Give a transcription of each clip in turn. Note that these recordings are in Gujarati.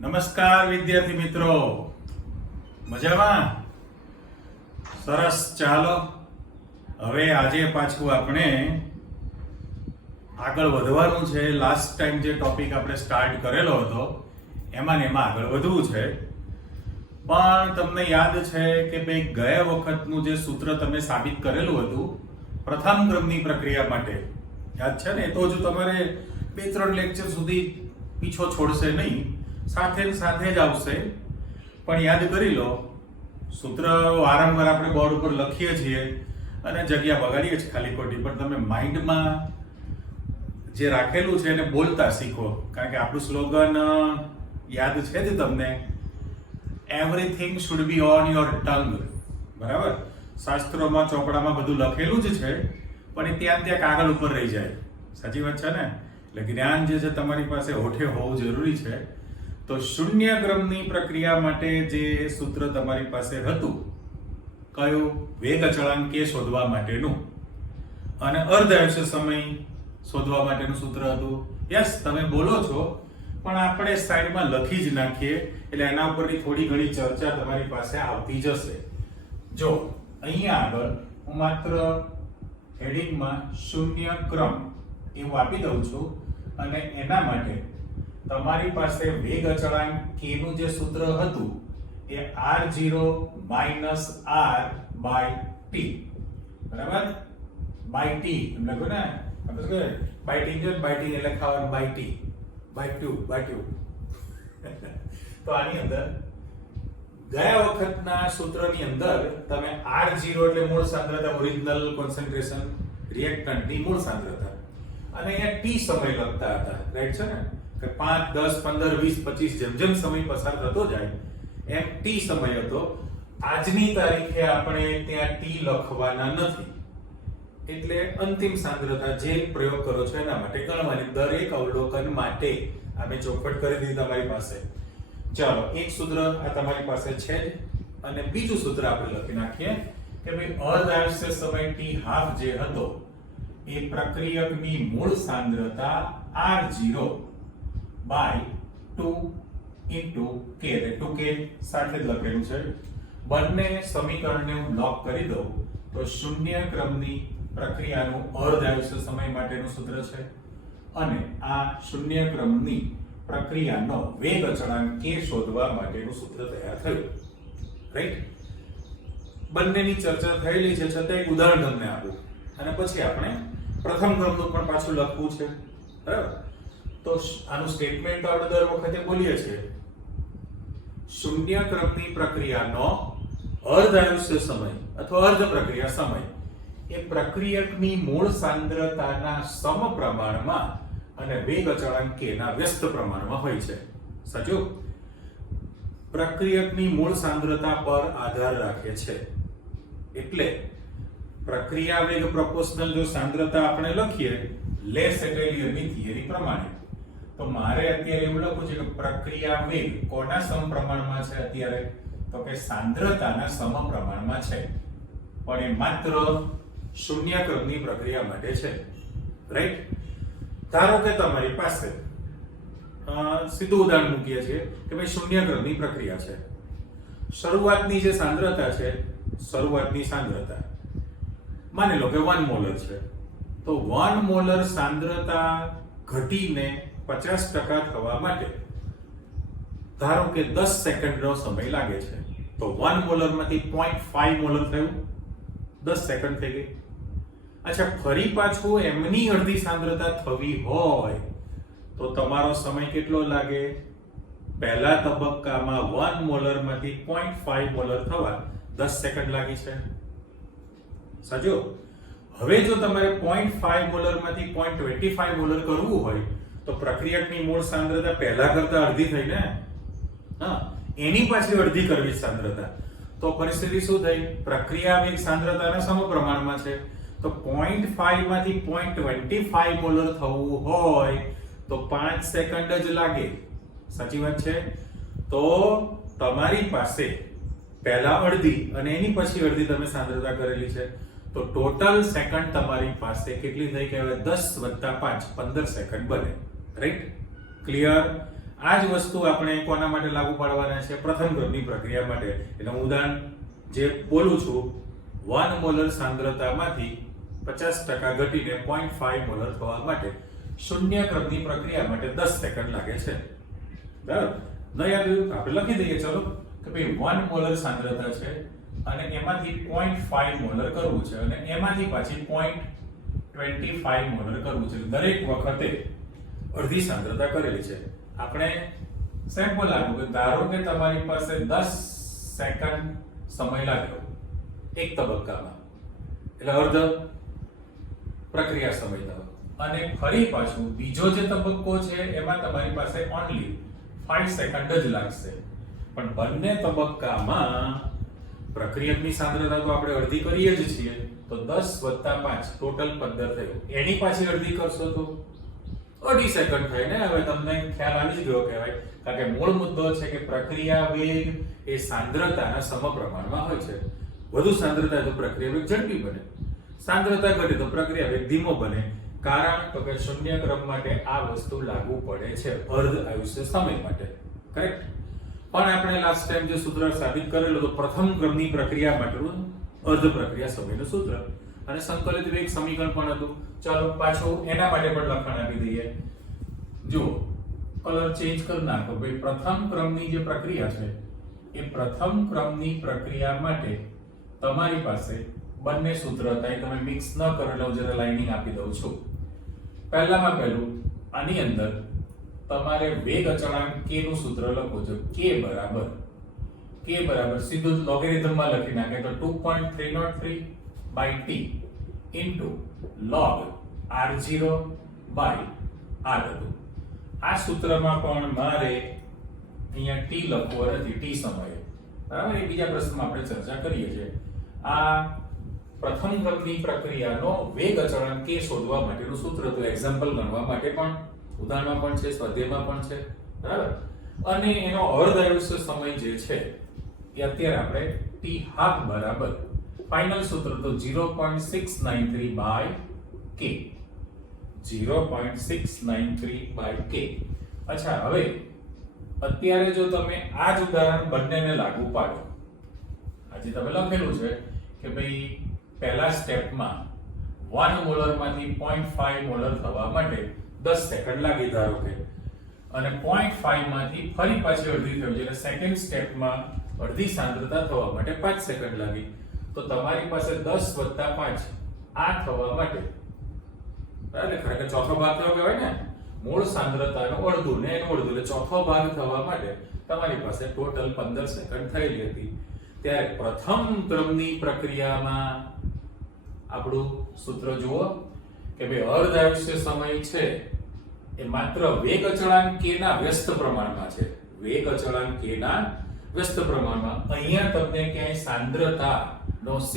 નમસ્કાર વિદ્યાર્થી મિત્રો, મજામાં? સરસ. ચાલો હવે આજે પાછું આપણે આગળ વધવાનું છે. લાસ્ટ ટાઈમ જે ટોપિક આપણે સ્ટાર્ટ કરેલો હતો એમાં ને એમાં આગળ વધવું છે. પણ તમને યાદ છે કે ભાઈ ગયા વખતનું જે સૂત્ર તમે સાબિત કરેલું હતું પ્રથમ ક્રમની પ્રક્રિયા માટે, યાદ છે ને? તો જો તમારે 2-3 લેક્ચર સુધી પીછો છોડશે નહીં, સાથે સાથે જ આવશે. પણ યાદ કરી લો, સૂત્ર વારંવાર આપણે બોર્ડ ઉપર લખીએ છીએ અને જગ્યા બગાડીએ છીએ ખાલી ખોટી. પણ તમે માઇન્ડમાં જે રાખેલું છે એને બોલતા શીખો. કારણ કે આપણું સ્લોગન યાદ છે જ તમને, everything should be on your tongue. બરાબર? શાસ્ત્રોમાં ચોપડામાં બધું લખેલું જ છે, પણ એ ત્યાં કાગળ ઉપર રહી જાય. સાચી વાત છે ને? એટલે જ્ઞાન જે છે તમારી પાસે હોઠે હોવું જરૂરી છે. તો શૂન્ય ક્રમની પ્રક્રિયા માટે જે સૂત્ર તમારી પાસે હતું, કયું? વેગ અચળાંક કે શોધવા માટેનું અને અર્ધ આયુષ્ય સમય શોધવા માટેનું સૂત્ર હતું. યસ, તમે બોલો છો, પણ આપણે સાઈડમાં લખી જ નાખીએ એટલે એના ઉપરની થોડી ઘણી ચર્ચા તમારી પાસે આવતી જશે. જો અહીંયા આગળ હું માત્ર હેડિંગમાં શૂન્ય ક્રમ એવું આપી દઉં છું અને એના માટે તમારી પાસે વેગ અચળાંક k નું જે સૂત્ર હતું એ r0 - r/t. બરાબર? by t એમ લખ્યું ને, આપણે શું by t એટલે લખાવાનું by t, by 2. તો આની અંદર ગયા વખતના સૂત્રની અંદર તમે r0 એટલે મૂળ સાંદ્રતા, ઓરિજિનલ કોન્સન્ટ્રેશન રિએક્ટન્ટની મૂળ સાંદ્રતા, અને અહીંયા t સમય લખતા હતા. રાઈટ છે ને? કે 5, 10, 15, 20, 25 જેમ જેમ સમય પસાર થતો જાય એમ t સમય હતો. આજની તારીખે આપણે ત્યાં t લખવાના નથી, એટલે અંતિમ સાંદ્રતા જે પ્રયોગ કરો છો એના માટે ગણવાની. દરેક અવલોકન માટે આપણે ચોખવટ કરી દીધી તમારી પાસે. ચાલો, એક સૂત્ર આ તમારી પાસે છે જ, અને બીજું સૂત્ર આપણે લખી નાખીએ કે ભાઈ અર્ધ આયુષ્ય સમય t હાફ જે હતો એ પ્રક્રિયકની મૂળ સાંદ્રતા r0 by 2 into k, એટલે 2k સાથે જ લખેલું છે. બંને સમીકરણને હું બ્લોક કરી દઉં તો શૂન્ય ક્રમની પ્રક્રિયાનું અર્ધ આયુષ્ય સમય માટેનું સૂત્ર છે, અને આ શૂન્ય ક્રમની પ્રક્રિયાનો વેગ અચળાંક k શોધવા માટેનું સૂત્ર તૈયાર થયું. રાઈટ? બંનેની ચર્ચા થયેલી છે, છતાં એક ઉદાહરણ તમને આપું અને પછી આપણે પ્રથમ ક્રમનું પણ પાછું લખવું છે. બરાબર? તો આનું સ્ટેટમેન્ટ આપણે દર વખતે બોલીએ છીએ. શૂન્ય ક્રમની પ્રક્રિયાનો અર્ધ આયુષ્ય સમય અથવા અર્ધ પ્રક્રિયા સમય એ પ્રક્રિયકની મૂળ સાંદ્રતાના સમપ્રમાણમાં અને વેગ અચળાંક k ના વ્યસ્ત પ્રમાણમાં હોય છે. સાચું? પ્રક્રિયકની મૂળ સાંદ્રતા પર આધાર રાખે છે. એટલે પ્રક્રિયા વેગ પ્રોપોર્શનલ જો સાંદ્રતા આપણે લખીએ લેસ એટેલિયરની થિયરી પ્રમાણે, તો મારે અત્યારે એવું લખવું છે કે પ્રક્રિયા વેગ કોના સમપ્રમાણમાં છે અત્યારે? તો કે સાંદ્રતાના સમપ્રમાણમાં છે. પણ એ માત્ર શૂન્ય ક્રમની પ્રક્રિયા માટે છે. રાઈટ? ધારો કે તમારી પાસે સીધું ઉદાહરણ મૂકીએ છીએ કે ભાઈ શૂન્ય ક્રમની પ્રક્રિયા છે. શરૂઆતની જે સાંદ્રતા છે, શરૂઆતની સાંદ્રતા માની લો કે 1 મોલર છે. તો 1 મોલર સાંદ્રતા ઘટીને 50% થવા માટે ધારો કે 10 સેકન્ડનો સમય લાગે છે. તો 1 મોલરમાંથી 0.5 મોલર થયું, 10 સેકન્ડ થઈ ગઈ. અચ્છા, ફરી પાછું એમની અડધી સાંદ્રતા થવી હોય તો તમારો સમય કેટલો લાગે? પહેલા તબક્કામાં 1 મોલરમાંથી 0.5 મોલર થવા 10 સેકન્ડ લાગી છે. સાચું? હવે જો તમારે 0.5 મોલરમાંથી 0.25 મોલર કરવું હોય તો પ્રક્રિયકની મૂળ સાંદ્રતા પહેલા કરતા અડધી થઈ ને. હા, એની પાછી અડધી કરવી સાંદ્રતા. તો પરિસ્થિતિ શું થઈ? પ્રક્રિયા વેગ સાંદ્રતાના સમપ્રમાણમાં છે. તો 0.5 માંથી 0.25 મોલર થવું હોય તો 5 સેકન્ડ જ લાગે. સાચી વાત છે? તો તમારી પાસે પહેલા અડધી અને એની પછી અડધી તમે સાંદ્રતા કરેલી છે. તો ટોટલ સેકન્ડ તમારી પાસે કેટલી થઈ? કે 10 + 5 15 સેકન્ડ બને. રાઈટ? ક્લિયર? આ જ વસ્તુ આપણે કોના માટે લાગુ પાડવાના છે? પ્રથમ ક્રમની પ્રક્રિયા માટે. એટલે હું ઉદાહરણ જે બોલું છું, 1 મોલર સાંદ્રતામાંથી 50% ઘટીને 0.5 મોલર થવા માટે શૂન્ય ક્રમની પ્રક્રિયા માટે 10 સેકન્ડ લાગે છે. બરાબર? ન યાદ રહ્યું આપણે લખી દઈએ. ચલો કે ભાઈ 1 મોલર સાંદ્રતા છે અને એમાંથી 0.5 મોલર કરવું છે અને એમાંથી પાછી 0.25 મોલર કરવું છે. દરેક વખતે અડધી સાંદ્રતા કરેલી છે. આપણે સેમ્પલ આપ્યું કે ધારો કે તમારી પાસે 10 સેકન્ડ સમય લાગ્યો એક તબક્કામાં, એટલે અર્ધ પ્રક્રિયા સમય થયો. અને ફરી પાછું બીજો જે તબક્કો છે એમાં તમારી પાસે ઓન્લી 5 સેકન્ડ જ લાગશે. પણ બંને તબક્કામાં પ્રક્રિયકની સાંદ્રતા તો આપણે અડધી કરીએ જ છીએ, તો 10 + 5 ટોટલ 15 થયું. એની પાછી અડધી કરશો તો 2.5 સેકન્ડ થાય ને. હવે તમને ખ્યાલ આવી જ ગયો કહેવાય, કારણ કે મૂળ મુદ્દો છે કે પ્રક્રિયા વેગ એ સાંદ્રતાના સમપ્રમાણમાં હોય છે. વધુ સાંદ્રતા તો પ્રક્રિયા વેગ ઝડપી બને, સાંદ્રતા ઘટે તો પ્રક્રિયા વેગ ધીમો બને. કારણ તો કે શૂન્ય ક્રમ માટે આ વસ્તુ લાગુ પડે છે અર્ધ આયુષ્ય સમય માટે. કરેક્ટ? પણ આપણે લાસ્ટ ટાઈમ જે સૂત્ર સાબિત કરેલું તો પ્રથમ ક્રમની પ્રક્રિયા માટેનું અર્ધ પ્રક્રિયા સમયનું સૂત્ર અને સંકલિત વેગ સમીકરણ પણ હતું. ચાલો પાછું એના માટે પણ લખાણ આપી દઈએ. જુઓ, કલર ચેન્જ કરી નાખો. ભાઈ પ્રથમ ક્રમની જે પ્રક્રિયા છે એ પ્રથમ ક્રમની પ્રક્રિયા માટે તમારી પાસે બંને સૂત્ર હતા. એ તમે મિક્સ ન કરો એટલે હું જરા લાઇનિંગ આપી દઉં છું. પહેલામાં પહેલું આની અંદર તમારે વેગ અચળાંક k નું સૂત્ર લખો છો. k બરાબર સીધું લોગેરિધમમાં લખી નાખે તો 2.303 / t into log r0 / r હતું. આ સૂત્રમાં પણ મારે અહીંયા t લખવો નથી, t સમયે. બરાબર? એ બીજા પ્રશ્નમાં આપણે ચર્ચા કરીએ છીએ. આ પ્રથમ ક્રમની પ્રક્રિયાનો વેગ અચળાંક k શોધવા માટેનું સૂત્ર તો એક્ઝામ્પલ ગણવા માટે પણ, ઉદાહરણમાં પણ છે, સ્વાધ્યાયમાં પણ છે. બરાબર? અને એનો અર્ધ આયુષ્ય સમય જે છે એ અત્યારે આપણે t½ બરાબર ફાઇનલ સૂત્ર તો 0.693 / k. 0.693 / k. અચ્છા, હવે અત્યારે જો તમે આ જ ઉદાહરણ બંનેને લાગુ પાડો, આજે તમે લખેલું છે કે ભાઈ પહેલા સ્ટેપમાં 1 મોલરમાંથી 0.5 મોલર થવા માટે 10 સેકન્ડ લાગી ધારો કે, અને 0.5 માંથી ફરી પાછી અડધી થયું એટલે સેકન્ડ સ્ટેપમાં અડધી સાંદ્રતા થવા માટે 5 સેકન્ડ લાગી. તો તમારી પાસે 10 + 5 આ થવા માટે, બરાબર? ખરેખર ચોથો ભાગ થયો કહેવાય ને, મૂળ સાંદ્રતાનું અડધું ને એનું અડધું, એટલે ચોથો ભાગ થવા માટે તમારી પાસે ટોટલ 15 સેકન્ડ થયેલી હતી. ત્યારે પ્રથમ ક્રમની પ્રક્રિયામાં આપણું સૂત્ર જુઓ કે ભાઈ અર્ધ આયુષ્ય સમય છે એ માત્ર વેગ અચળાંક k ના વ્યસ્ત પ્રમાણમાં છે. વેગ અચળાંક k ના વ્યસ્ત પ્રમાણમાં. અહીંયા તમને ક્યાંય સાંદ્રતા નો c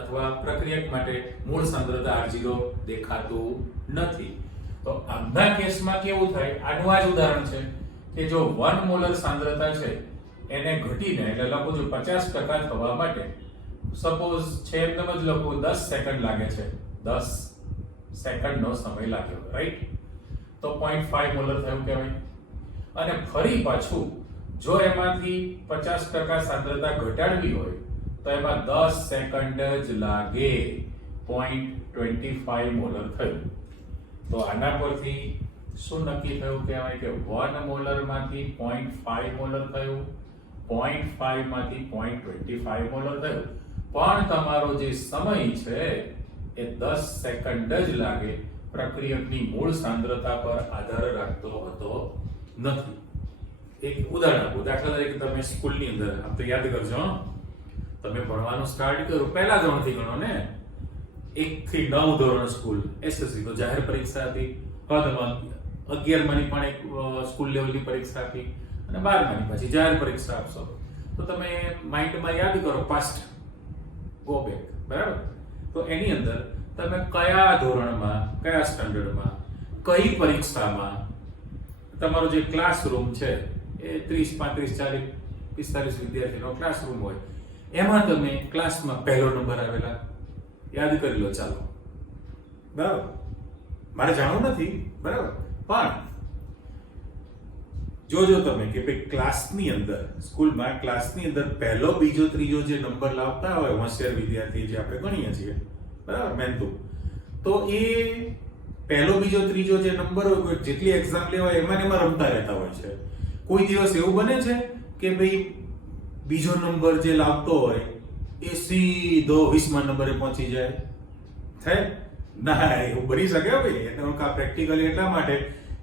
અથવા પ્રક્રિયક માટે મૂળ સાંદ્રતા r0 દેખાતું નથી. તો આના કેસમાં કેવું થાય? આનું આ જ ઉદાહરણ છે કે જો 1 મોલર સાંદ્રતા છે એને ઘટીને એટલે લખું છું 50% થવા માટે સપોઝ છે એમ જ લખું 10 સેકન્ડ લાગે છે. 10 સેકન્ડનો સમય લાગ્યો, રાઈટ? તો 0.5 મોલર થયું કહેવાય. અને ફરી પાછું જો એમાંથી 50% સાંદ્રતા ઘટાડવી હોય તો એમાં 10 સેકન્ડ જ લાગે. 0.25 મોલર થયું. તો આના પરથી શું નક્કી થયું કહેવાય કે 1 મોલર માંથી 0.5 મોલર થયું, 0.5 માંથી 0.25 મોલર થયું. પણ તમારો જે સમય છે એ 10 સેકન્ડ જ લાગે. પ્રક્રિયકની મૂળ સાંદ્રતા પર આધાર રાખતો હતો નથી. એક ઉદાહરણ આપું. દાખલા તરીકે તમે સ્કૂલની અંદર, આમ તો યાદ કરજો, તમે ભણવાનું સ્ટાર્ટ કર્યું પહેલા ધોરણથી ગણો ને, 1 થી 9 ધોરણ સ્કૂલ એસએસસી તો જાહેર પરીક્ષા હતી. હવે તમે 11માની પણ એક સ્કૂલ લેવલની પરીક્ષા આપી અને 12માની પછી જાહેર પરીક્ષા આપશો. તો તમે માઇન્ડમાં યાદ કરો, પાસ્ટ ગો બેક. બરાબર? તો એની અંદર તમે કયા ધોરણમાં, કયા સ્ટાન્ડર્ડમાં, કઈ પરીક્ષામાં તમારો જે ક્લાસરૂમ છે એ 30, 35, 40, 45 વિદ્યાર્થીનો ક્લાસરૂમ હોય, એમાં તમે ક્લાસમાં પહેલો નંબર આવેલા, યાદ કરી લો. ચાલો, બરાબર? મારે જાણવું નથી, બરાબર? પણ જોજો તમે કે ભાઈ ક્લાસની અંદર, સ્કૂલમાં ક્લાસની અંદર પહેલો બીજો ત્રીજો જે નંબર લાવતા હોય હોશિયાર વિદ્યાર્થી જે આપણે ગણીએ છીએ, બરાબર, મહેનતુ, તો એ પહેલો બીજો ત્રીજો જે નંબર હોય, કોઈ જેટલી એક્ઝામ લેવાય એમાં ને એમાં રમતા રહેતા હોય છે. કોઈ દિવસ એવું બને છે કે ભાઈ બીજો નંબર જે લાવતો હોય એ સીધો 20મા નંબરે પહોંચી જાય? થાય ના, એવું બની શકે ભાઈ. એટલે પ્રેક્ટિકલી એટલા માટે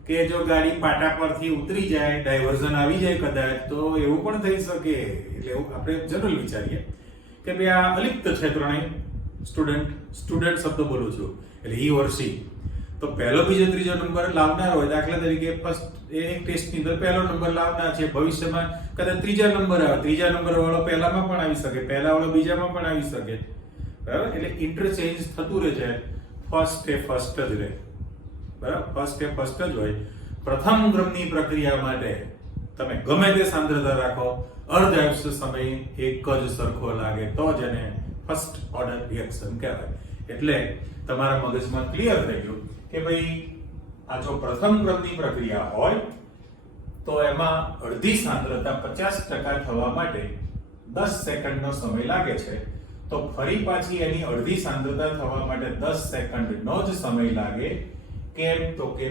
કે જો ગાડી પાટા પરથી ઉતરી જાય, ડાયવર્ઝન આવી જાય કદાચ, તો એવું પણ થઈ શકે. એટલે એવું આપણે જનરલ વિચારીએ કે ભાઈ આ અલિપ્ત છે ત્રણેય સ્ટુડન્ટ શબ્દ બોલું છું, એટલે હી ઓર શી. તો પહેલો બીજો ત્રીજો નંબર લાવનાર હોય, દાખલા તરીકે ફર્સ્ટ એક ટેસ્ટની અંદર પહેલો નંબર લાવનાર છે, ભવિષ્યમાં કદાચ ત્રીજા નંબર આવે, ત્રીજા નંબર વાળો પહેલામાં પણ આવી શકે, પહેલા વાળો બીજામાં પણ આવી શકે, બરાબર. એટલે ઇન્ટરચેન્જ થતું રહે છે. ફર્સ્ટ એ ફર્સ્ટ જ રહે, બરાબર, ફર્સ્ટ એ ફર્સ્ટ જ હોય. પ્રથમ ક્રમની પ્રક્રિયા માટે તમે ગમે તે સાંદ્રતા રાખો, અર્ધ આયુષ્ય સમય એક જ સરખો લાગે તો જ એને ફર્સ્ટ ઓર્ડર રિએક્શન કહેવાય. એટલે તમારા મગજમાં ક્લિયર થઈ ગયું કે ભાઈ આ જો પ્રથમ ક્રમની પ્રક્રિયા હોય તો એમાં અડધી સાંદ્રતા 50% થવા માટે 10 સેકન્ડનો સમય લાગે છે. તો ફરી પાછી એની અડધી સાંદ્રતા થવા માટે 10 સેકન્ડનો જ સમય લાગે. કેમ? તો કે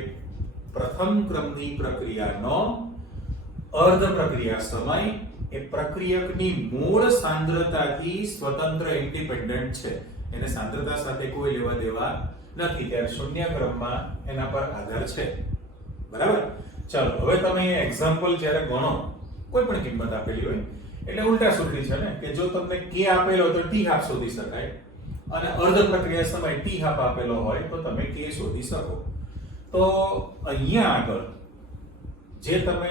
પ્રથમ ક્રમની પ્રક્રિયાનો અર્ધ પ્રક્રિયા સમય એ પ્રક્રિયકની મૂળ સાંદ્રતાથી સ્વતંત્ર ઇન્ડિપેન્ડન્ટ છે. એને સાંદ્રતા સાથે કોઈ લેવા દેવા નથી, ત્યારે શૂન્ય ક્રમમાં એના પર આધાર છે, બરાબર. ચાલો હવે તમે એક્ઝામ્પલ જ્યારે ગણો, કોઈ પણ કિંમત આપેલી હોય, એટલે ઉલટા સૂત્રી છે ને કે જો તમને k આપેલો હોય તો t હાફ શોધી શકાય, અને અર્ધ પ્રક્રિયા સમય t હાફ આપેલો હોય તો તમે k શોધી શકો. તો અહીંયા આગળ જે તમે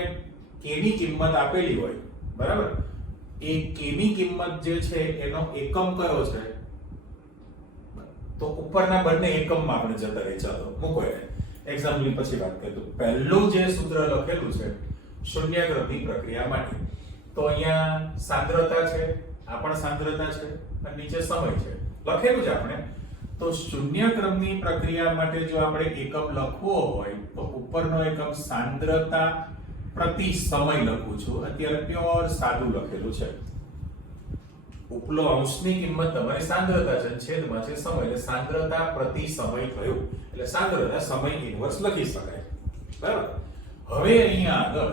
k ની કિંમત આપેલી હોય, બરાબર, એ k ની કિંમત જે છે એનો એકમ કયો છે? તો ઉપરના બંને એકમમાં આપણે જતા રહી. ચાલો મૂકો એને, એક્ઝામ્પલ પછી વાત કરીએ. તો પહેલું જે સૂત્ર લખેલું છે શૂન્ય ક્રમની પ્રક્રિયા માટે, તો અહીંયા સાંદ્રતા છે, આ પણ સાંદ્રતા છે, અને નીચે સમય છે લખેલું છે આપણે. તો શૂન્ય ક્રમની પ્રક્રિયા માટે જો આપણે એકમ લખવો હોય તો ઉપરનો એકમ સાંદ્રતા પ્રતિ સમય લખું છું. અત્યારે પ્યોર સાદું લખેલું છે. ઉપલો અંશની કિંમત તમારી સાંદ્રતા છે, છેદમાં છે સમય, એટલે સાંદ્રતા પ્રતિ સમય થયું, એટલે સાંદ્રતા સમય ઇન્વર્સ લખી શકાય, બરાબર. હવે અહીંયા આગળ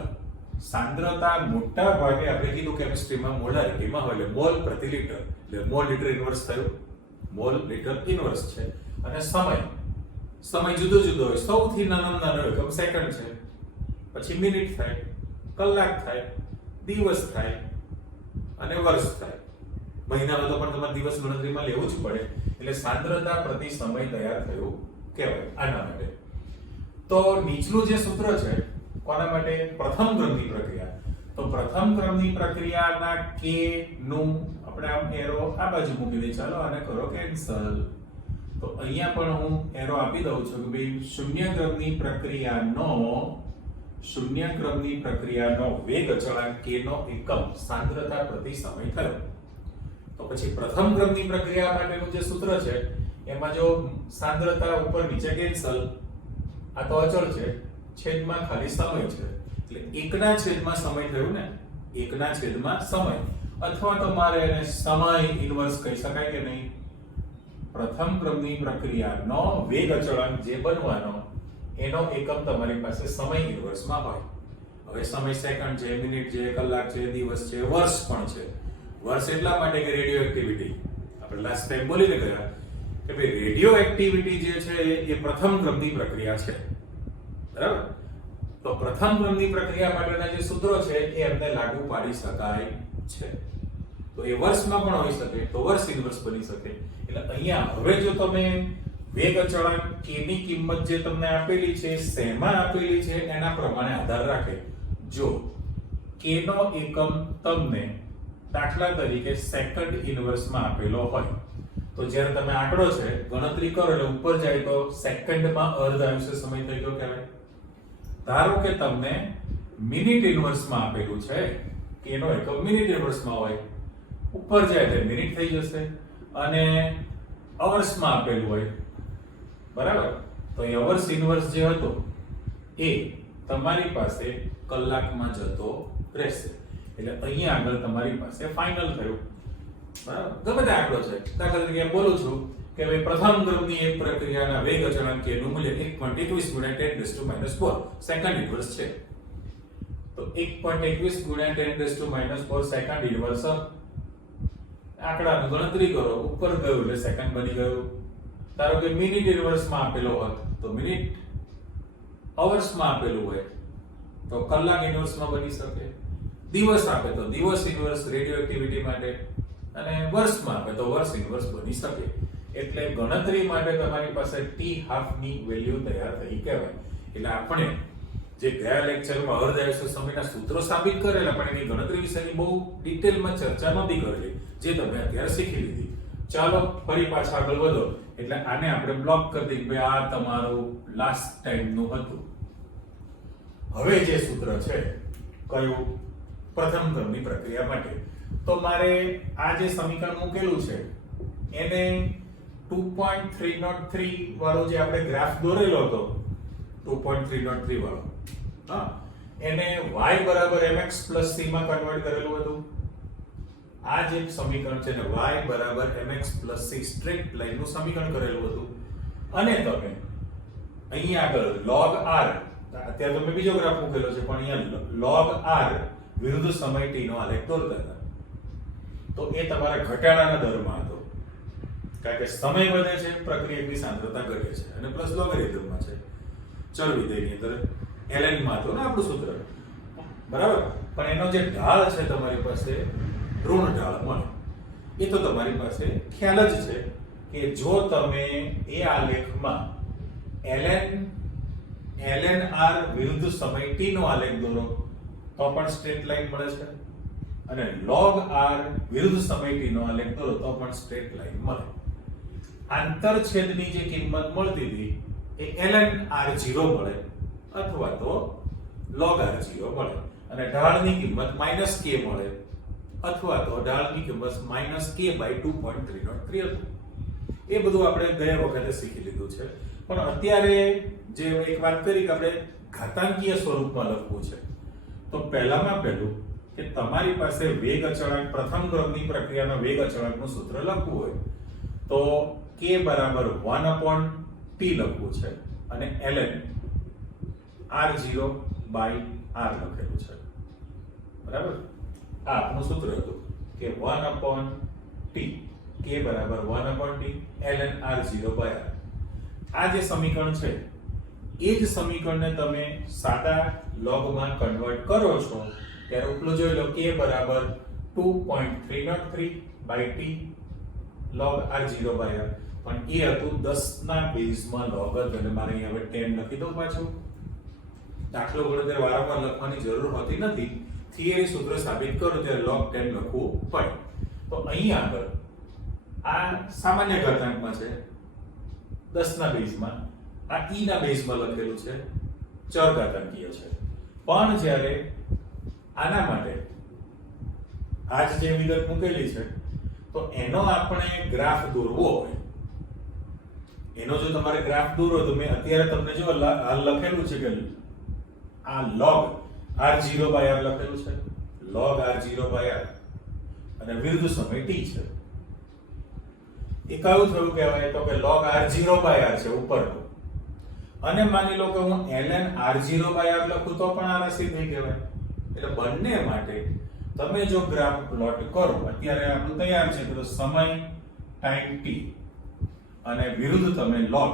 સાંદ્રતા મોટા ભાગે આપણે કીધું કેમિસ્ટ્રીમાં મોલારિટીમાં હોય, એટલે મોલ પ્રતિ લિટર, એટલે મોલ લિટર ઇન્વર્સ થયું, મોલ લિટર ઇન્વર્સ છે. અને સમય જુદો જુદો હોય, સૌથી નાનો એકમ સેકન્ડ છે, પછી મિનિટ થાય, કલાક થાય, દિવસ થાય અને વર્ષ થાય. મહિનામાં તો પણ તમારે દિવસ ગણતરીમાં લેવું જ પડે. એટલે સાંદ્રતા પ્રતિ સમય તૈયાર થયું કહેવાય આના માટે. તો નીચલું જે સૂત્ર છે કોના માટે? પ્રથમ ક્રમની પ્રક્રિયા. તો પ્રથમ ક્રમની પ્રક્રિયાના k નું આપણે આમ એરો આ બાજુ મૂકી દઈએ. ચાલો આને કરો કેન્સલ. તો અહીંયા પણ હું એરો આપી દઉં છું કે ભાઈ શૂન્ય ક્રમની પ્રક્રિયાનો વેગ અચળાંક k નો એકમ સાંદ્રતા પ્રતિ સમય થયો. તો પછી પ્રથમ ક્રમની પ્રક્રિયા માટેનું જે સૂત્ર છે એમાં જો સાંદ્રતા ઉપર નીચે કેન્સલ, આ તો અચળ છે, છેદમાં ખાલી સમય છે, એટલે એકના છેદમાં સમય થયું ને, એકના છેદમાં સમય, અથવા તો મારે એને સમય ઇન્વર્સ કહી શકાય કે નહીં? પ્રથમ ક્રમની પ્રક્રિયાનો વેગ અચળાંક જે બનવાનો એનો એકમ તમારી પાસે સમય ઇન્વર્સમાં હોય. હવે સમય સેકન્ડ છે, મિનિટ છે, કલાક છે, દિવસ છે, વર્ષ પણ છે. વર્ષ એટલા માટે કે રેડિયો એક્ટિવિટી, આપણે લાસ્ટ ટાઈમ બોલીને ગયા કે ભાઈ રેડિયો એક્ટિવિટી જે છે એ પ્રથમ ક્રમની પ્રક્રિયા છે, બરાબર. તો પ્રથમ ક્રમની પ્રક્રિયા માટેના જે સૂત્રો છે એ એમને લાગુ પાડી શકાય છે. તો એ વર્ષમાં પણ હોઈ શકે, તો વર્ષ ઇન્વર્સ બની શકે. એટલે અહીંયા હવે જો તમે વેગ અચળાંક k ની કિંમત જે તમને આપેલી છે શેમાં આપેલી છે એના પ્રમાણે આધાર રાખે. જો k નો એકમ તમને દાખલા તરીકે સેકન્ડ ઇન્વર્સમાં આપેલો હોય તો જ્યારે તમે આંકડો છે ગણતરી કરો એટલે ઉપર જાય તો સેકન્ડમાં અર્ધ આયુષ્ય સમય થઈ ગયો કહેવાય. ધારો કે તમને મિનિટ ઇન્વર્સમાં આપેલું છે, k નો એકમ મિનિટ ઇન્વર્સમાં હોય, ઉપર જાય એટલે મિનિટ થઈ જશે. અને અવર્સમાં આપેલું હોય, બરાબર, તો એ અવર્સ ઇન્વર્સ જે હતો એ તમારી પાસે કલાકમાં જતો રહેશે. એટલે અહીંયા આગળ તમારી પાસે ફાઇનલ થયું. બરાબર? ગમે તે આંકડો છે. દાખલા તરીકે એમ બોલું છું કે ભાઈ પ્રથમ ક્રમની એક પ્રક્રિયાના વેગ અચળાંક k નું મૂલ્ય 1.21 × 10⁻⁴ સેકન્ડ ઇન્વર્સ છે. તો 1.21 × 10⁻⁴ સેકન્ડ ઇન્વર્સ આંકડાની ગણતરી કરો, ઉપર ગયું એટલે સેકન્ડ બની ગયું. ધારો કે મિનિટ ઇન્વર્સમાં આપેલો હોત તો મિનિટ, અવર્સમાં આપેલું હોય તો કલાક ઇન્વર્સમાં બની શકે. દિવસ આપે તો દિવસ ઇન્વર્સ રેડિયો એક્ટિવિટી માટે, અને વર્ષમાં આપે તો વર્ષ ઇન્વર્સ બની શકે. એટલે ગણતરી માટે તમારી પાસે t½ ની વેલ્યુ તૈયાર થઈ કહેવાય. એટલે આપણે જે ગયા લેક્ચરમાં અર્ધ સમયના સૂત્રો સાબિત કરેલા, પણ એની ગણતરી વિશેની બહુ ડિટેલમાં ચર્ચા નહોતી કરેલી, જે તમે અત્યારે શીખી લીધી. ચાલો ફરી પાછા આગળ વધો. એટલે આને આપણે બ્લોક કરી દઈએ કે આ તમારું લાસ્ટ ટાઈમ નું હતું. હવે જે સૂત્ર છે કયું? પ્રથમ ક્રમની પ્રક્રિયા માટે. તો મારે આ જે સમીકરણ મૂકેલું છે એને 2.303 વાળો જે આપણે ગ્રાફ દોરેલો હતો, 2.303 વાળો, હા, એને y બરાબર mx plus c માં કન્વર્ટ કરેલું હતું. આ જે સમીકરણ છે ને y બરાબર mx plus c straight line નું સમીકરણ કરેલું હતું. અને તમે અહીંયા આગળ log r, અત્યારે તમે બીજો ગ્રાફ મૂકેલો છે, પણ અહીંયા log r વિરુદ્ધ સમય t નો આલેખ દોરતા હતા. તો એ તમારા ઘટાડાના દરમાં હતો, કારણ કે સમય વધે છે, પ્રક્રિયાની સાંદ્રતા ઘટે છે, અને પ્લસ લોગરિધમમાં છે. ચલ વિધેયની અંદર ln માં હતો ને આપણું સૂત્ર, બરાબર? પણ એનો જે ઢાળ છે તમારી પાસે ઋણ ઢાળ મળે. એ તો તમારી પાસે ખ્યાલ જ છે કે જો તમે એ આલેખમાં ln r વિરુદ્ધ સમય t નો આલેખ દોરો તો પણ સ્ટ્રેટ લાઈન મળે છે, અને log r વિરુદ્ધ સમય t નો આલેખ દોરો તો પણ સ્ટ્રેટ લાઈન મળે. આંતરછેદની જે કિંમત મળતી હતી એ ln r0 મળે અથવા તો log r0 મળે, અને ઢાળની કિંમત -k મળે અથવા તો ઢાળની કિંમત -k/2.303 હતું. એ બધું આપણે ગયા વખતે શીખી લીધું છે. પણ અત્યારે જે એક વાત કરી કે આપણે ઘાતાંકીય સ્વરૂપમાં લખવું છે, તો પહેલામાં પહેલું કે તમારી પાસે વેગ અચળાંક, પ્રથમ ક્રમની પ્રક્રિયાના વેગ અચળાંકનું સૂત્ર લખવું હોય તો k બરાબર 1/t લખવું છે, અને ln r0/r લખેલું છે. બરાબર? આ આપણું સૂત્ર હતું કે 1/t, k બરાબર 1/t, ln r0/r. આ જે સમીકરણ છે એ જ સમીકરણને તમે સાદા લોગમાં કન્વર્ટ કરો છો ત્યારે ઉપલો જોઈ લો, k બરાબર 2.303/t log r0/r. પણ એ હતું 10 ના બેઝમાં log, અને મારે અહીં હવે 10 લખી દઉં પાછું. દાખલો ગણો ત્યારે વારંવાર લખવાની જરૂર હોતી નથી. થિયરી સૂત્ર સાબિત કરો ત્યારે log 10 લખવું પડે. તો અહીં આગળ આ સામાન્ય ઘાતાંકમાં છે, 10 ના બેઝમાં, આ e ના બેઝમાં લખેલું છે, ચર ઘાતાંકીય છે. પણ જ્યારે આના માટે આ જે વિગત મૂકેલી છે તો એનો આપણે ગ્રાફ દોરવો હોય, એનો જો તમારે ગ્રાફ દોરો તો મેં અત્યારે તમને જો હાલ લખેલું છે કે આ log r0/r લખેલું છે, log r0/r, અને વિરુદ્ધ સમય t છે. એ કયું થયું કહેવાય? તો કે log r0/r છે ઉપરનું, અને માની લો કે હું ln r0/r લખું તો પણ આ રાશિ થઈ કહેવાય. એટલે બંને માટે તમે જો ગ્રાફ પ્લોટ કરો, અત્યારે આપણું તૈયાર છે તો સમય ટાઈમ t અને વિરુદ્ધ તમે log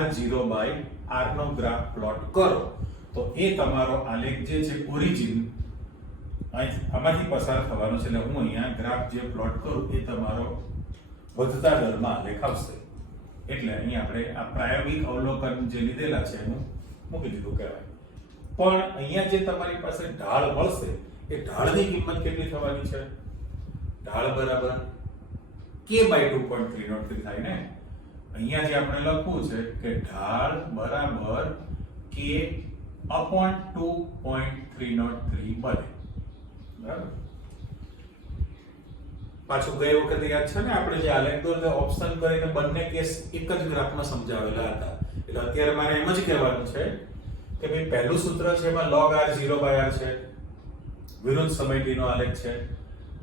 r0/r નો ગ્રાફ પ્લોટ કરો તો એ તમારો આલેખ જે છે ઓરિજિન આમાંથી પસાર થવાનો છે. એટલે હું અહીંયા ગ્રાફ જે પ્લોટ કરું એ તમારો વધતા દરમાં આલેખ આવશે. એટલે અહીં આપણે આ પ્રાયોગિક અવલોકન જે લીધેલા છે એનું મૂકી દીધું કહેવાય. પણ અહીંયા જે તમારી પાસે ઢાળ મળશે એ ઢાળની કિંમત કેટલી થવાની છે? ઢાળ બરાબર k/2.303 થાય ને. અહીંયા જે આપણે લખવું છે કે ઢાળ બરાબર k/2.303 બને. બરાબર? પાછું ગઈ વખતે યાદ છે ને આપણે જે આલેખ દોરતા ઓપ્શન કરીને બંને કેસ એક જ ગ્રાફમાં સમજાવેલા હતા. એટલે અત્યારે મારે એમ જ કહેવાનું છે કે ભાઈ પહેલું સૂત્ર છે એમાં log r 0/r છે, વિરુદ્ધ સમય t નો આલેખ છે,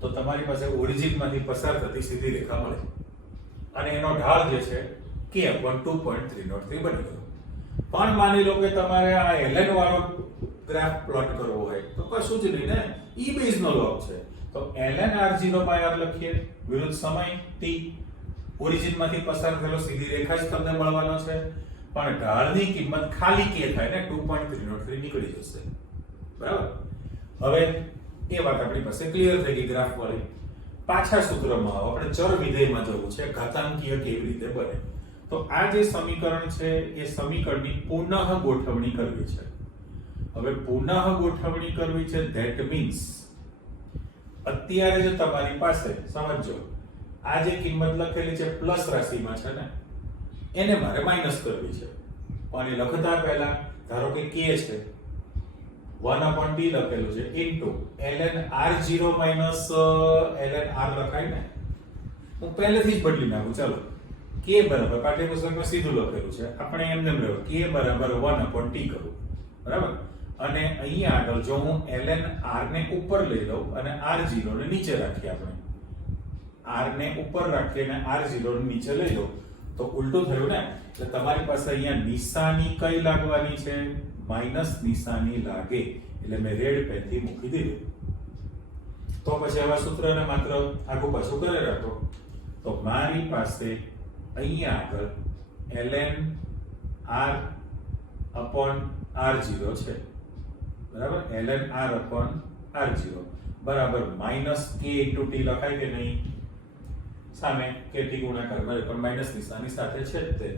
તો તમારી પાસે ઓરિજિન માંથી પસાર થતી સીધી રેખા મળે અને એનો ઢાળ જે છે k/2.303 બની ગયો. પણ માની લો કે તમારે આ ln વાળો ગ્રાફ પ્લોટ કરવો હોય તો કશું જ નહીં ને, e બેઝ નો log છે, તો ln r0/r લખીએ, વિરુદ્ધ સમય t, ઓરિજિન માંથી પસાર થયેલો સીધી રેખા જ તમને મળવાનો છે, પણ ઢાળની કિંમત ખાલી k થાય ને 2.303 નીકળી જશે. બરાબર? હવે એ વાત આપણી પાસે ક્લિયર થઈ ગઈ ગ્રાફ વાળી. પાછા સૂત્રમાં આપણે ચર વિધેયમાં જવું છે, ઘાતાંકીય કેવી રીતે બને. તો આ જે સમીકરણ છે એ સમીકરણની પુનઃ ગોઠવણી કરવી છે. હવે પુનઃ ગોઠવણી કરવી છે, ધેટ મીન્સ અત્યારે જે તમારી પાસે સમજો આ જે કિંમત લખેલી છે પ્લસ રાશિમાં છે ને, એને મારે માઈનસ કરવી છે. પણ એ લખતા પહેલા ધારો કે k છે 1/t લખેલું છે into ln r0 minus ln r લખાય ને, હું પહેલેથી જ બદલી નાખું. ચાલો k બરાબર પાઠ્યપુસ્તકમાં સીધું લખેલું છે, આપણે એમને એમ રહ્યું k બરાબર 1/t કરું. બરાબર? અને અહીંયા આગળ જો હું ln r ને ઉપર લઈ લઉં અને r0 ને નીચે રાખીએ, આપણે r ને ઉપર રાખીએ અને r0 ને નીચે લઈ લઉં તો ઉલટું થયું ને. એટલે તમારી પાસે અહીંયા નિશાની કઈ લાગવાની છે? માઈનસ નિશાની લાગે એટલે મેં રેડ પેન થી મૂકી દીધું. તો પછી આવા સૂત્રને માત્ર આગુ પાછું કરી રાખો. તો મારી પાસે અહીંયા આગળ ln r upon r0 છે. બરાબર? ln r upon r0 બરાબર માઈનસ k into t લખાય કે નહીં? સામે k t ગુણાકાર મળે પણ માઈનસ નિશાની સાથે છે જ તે.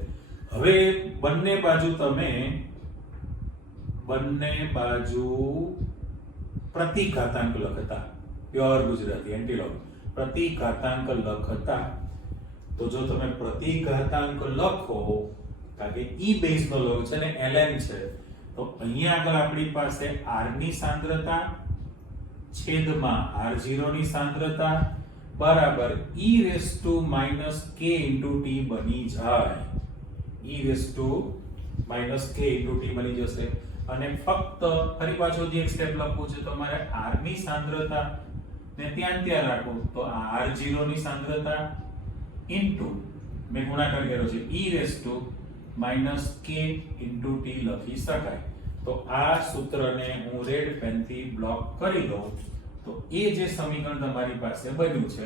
હવે બંને બાજુ પ્રતિઘાતાંક લખતા, પ્યોર ગુજરાતી એન્ટીલોગ, પ્રતિઘાતાંક લખતા, તો જો તમે પ્રતિઘાતાંક લખો કારણ કે e બેઝ નો log છે ને ln છે, તો અહીંયા આગળ આપણી પાસે r ની સાંદ્રતા છેદમાં r0 ની સાંદ્રતા બરાબર e raised to minus k into t બની જાય. e raised to minus k into t બની જશે. અને ફક્ત ફરી પાછો જે એક સ્ટેપ લખવું છે, તો તમારે r ની સાંદ્રતા ને ત્યાં રાખો, તો આ r0 ની સાંદ્રતા ઇન્ટુ મેં ગુણાકાર કર્યો છે e raised to minus k into t લખી શકાય. તો આ સૂત્રને હું રેડ પેન થી બ્લોક કરી દઉં તો એ જે સમીકરણ તમારી પાસે બન્યું છે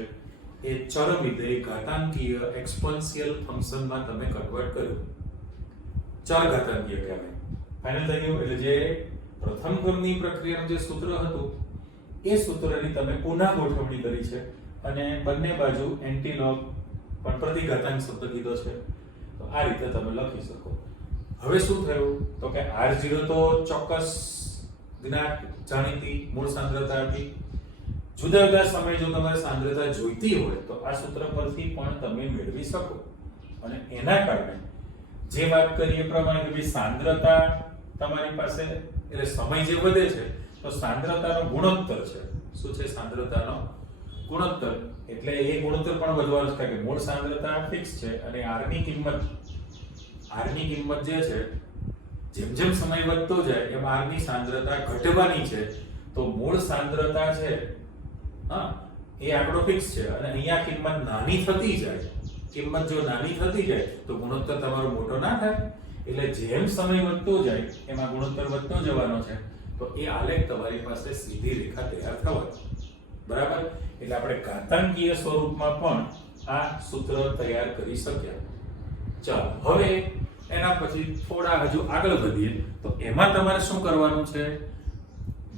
એ ચર વિધેય ઘાતાંકીય એક્સપોનેન્શિયલ ફંક્શનમાં તમે કન્વર્ટ કર્યું. ચર ઘાતાંકીય કહેવાય. ફાઇનલ થઈ ગયું. એટલે જે પ્રથમ ક્રમની પ્રક્રિયાનું જે સૂત્ર હતું એ સૂત્રની તમે પુનઃ ગોઠવણી કરી છે અને બંને બાજુ એન્ટીલોગ પણ પ્રતિઘાતાંક શબ્દ કીધો છે. તો આ રીતે તમે લખી શકો. હવે શું થયું તો કે r0 તો ચોક્કસ જ્ઞાત જાણીતી મૂળ સાંદ્રતા હતી. જુદા જુદા સમય જો તમારે સાંદ્રતા જોઈતી હોય તો આ સૂત્ર પરથી પણ તમે મેળવી શકો. અને એના કારણે જે વાત કરીએ પ્રમાણે કે સાંદ્રતા તમારી પાસે એટલે સમય જે વધે છે તો સાંદ્રતાનો ગુણોત્તર છે. શું છે? સાંદ્રતાનો ગુણોત્તર. એટલે એ ગુણોત્તર પણ વધવાનો છે કે મૂળ સાંદ્રતા ફિક્સ છે અને r ની કિંમત જે છે જેમ જેમ સમય વધતો જાય એમ r ની સાંદ્રતા ઘટવાની છે. તો મૂળ સાંદ્રતા છે એ આંકડો ફિક્સ છે અને અહીંયા કિંમત નાની થતી જાય. કિંમત જો નાની થતી જાય તો ગુણોત્તર તમારો મોટો ના થાય. એટલે જેમ સમય વધતો જાય એમાં ગુણોત્તર વધતો જવાનો છે. તો એ આલેખ તમારી પાસે સીધી રેખા તૈયાર થવાની. બરાબર? એટલે આપણે ઘાતાંકીય સ્વરૂપમાં પણ આ સૂત્ર તૈયાર કરી શક્યા. ચાલો હવે એના પછી થોડા હજુ આગળ વધીએ તો એમાં તમારે શું કરવાનું છે?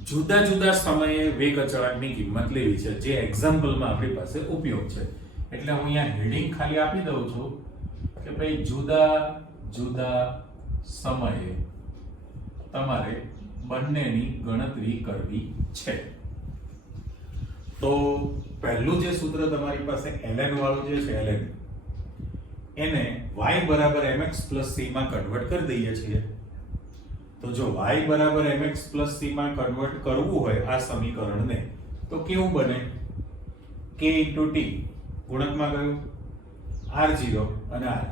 જુદા જુદા સમયે વેગ અચળાંકની કિંમત લેવી છે, જે એક્ઝામ્પલમાં આપણી પાસે ઉપયોગ છે. એટલે હું અહીંયા હેડિંગ ખાલી આપી દઉં છું કે ભાઈ જુદા જુદા સમયે તમારે બંનેની ગણતરી કરવી છે. તો પહેલું જે સૂત્ર તમારી પાસે ln વાળું જે છે ln, એને y બરાબર mx c માં કન્વર્ટ કરી દઈએ છીએ. તો જો y બરાબર mx c માં કન્વર્ટ કરવું હોય આ સમીકરણને તો કેવું બને? k t ગુણકમાં ગયું r0 અને r.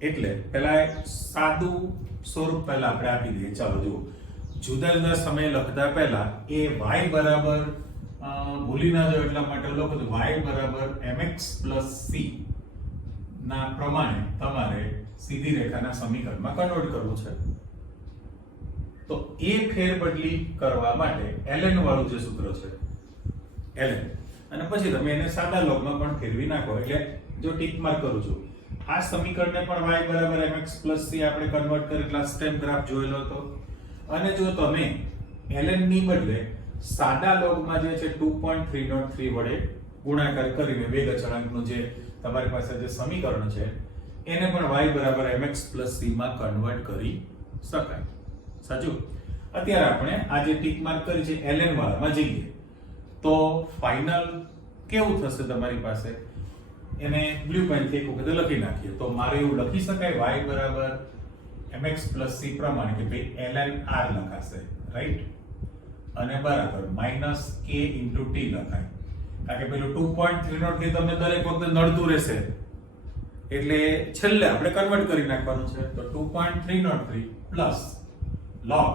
એટલે પહેલા સાદું સ્વરૂપ પહેલા આપણે આપી દઈએ. ચાલો જુઓ, જુદા જુદા સમય લખતા પહેલા એ y બરાબર ભૂલી ના જાઓ એટલા માટે લખો તો y બરાબર mx c ના પ્રમાણે તમારે સીધી રેખાના સમીકરણમાં કન્વર્ટ કરવું છે. તો એ ફેરબદલી કરવા માટે ln વાળું જે સૂત્ર છે ln, અને પછી તમે એને સાદા લોગમાં પણ ફેરવી નાખો. એટલે જો ટીક માર્ક કરું છું, આ સમીકરણને પણ y બરાબર mx c આપણે કન્વર્ટ કરી ક્લાસ ટાઈમ ગ્રાફ જોયેલો હતો. અને જો તમે ln ની બદલે સાદા લોગમાં જે છે 2.303 વડે ગુણાકાર કરીને વેગ અચળાંકનું જે તમારી પાસે જે સમીકરણ છે એને પણ y બરાબર mx c માં કન્વર્ટ કરી શકાય. સાચું? અત્યારે આપણે આ જે ટીક માર્ક કરી છે ln વાળામાં જઈએ તો ફાઇનલ કેવું થશે તમારી પાસે, એને બ્લુ પેનથી એક વખત લખી નાખીએ. તો મારે એવું લખી શકાય y બરાબર mx c પ્રમાણે કે ભાઈ ln r લખાશે, રાઈટ, અને બરાબર -k * t લખાય. કારણ કે પેલું 2.303 તમને દરેક વખતે નડતું રહેશે એટલે છેલ્લે આપણે કન્વર્ટ કરી નાખવાનું છે. તો 2.303 log